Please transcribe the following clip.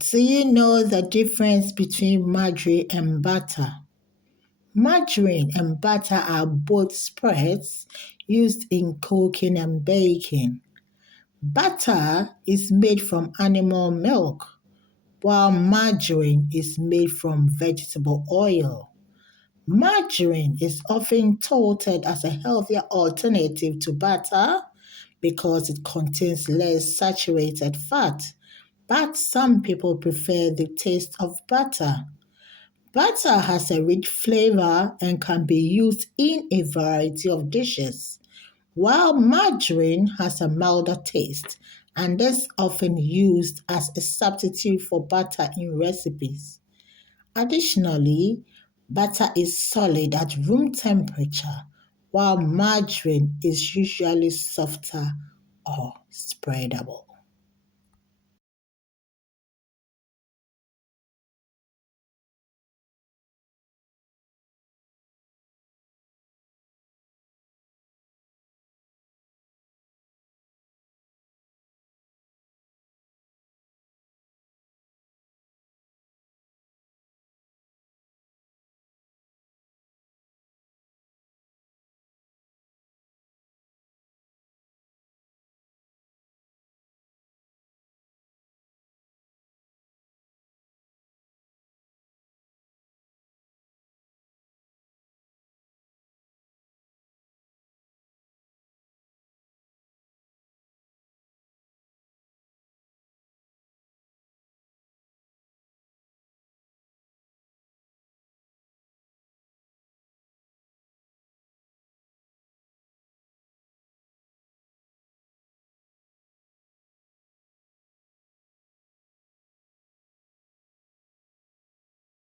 Do you know the difference between margarine and butter? Margarine and butter are both spreads used in cooking and baking. Butter is made from animal milk, while margarine is made from vegetable oil. Margarine is often touted as a healthier alternative to butter because it contains less saturated fat, but some people prefer the taste of butter. Butter has a rich flavor and can be used in a variety of dishes, while margarine has a milder taste and is often used as a substitute for butter in recipes. Additionally, butter is solid at room temperature, while margarine is usually softer or spreadable.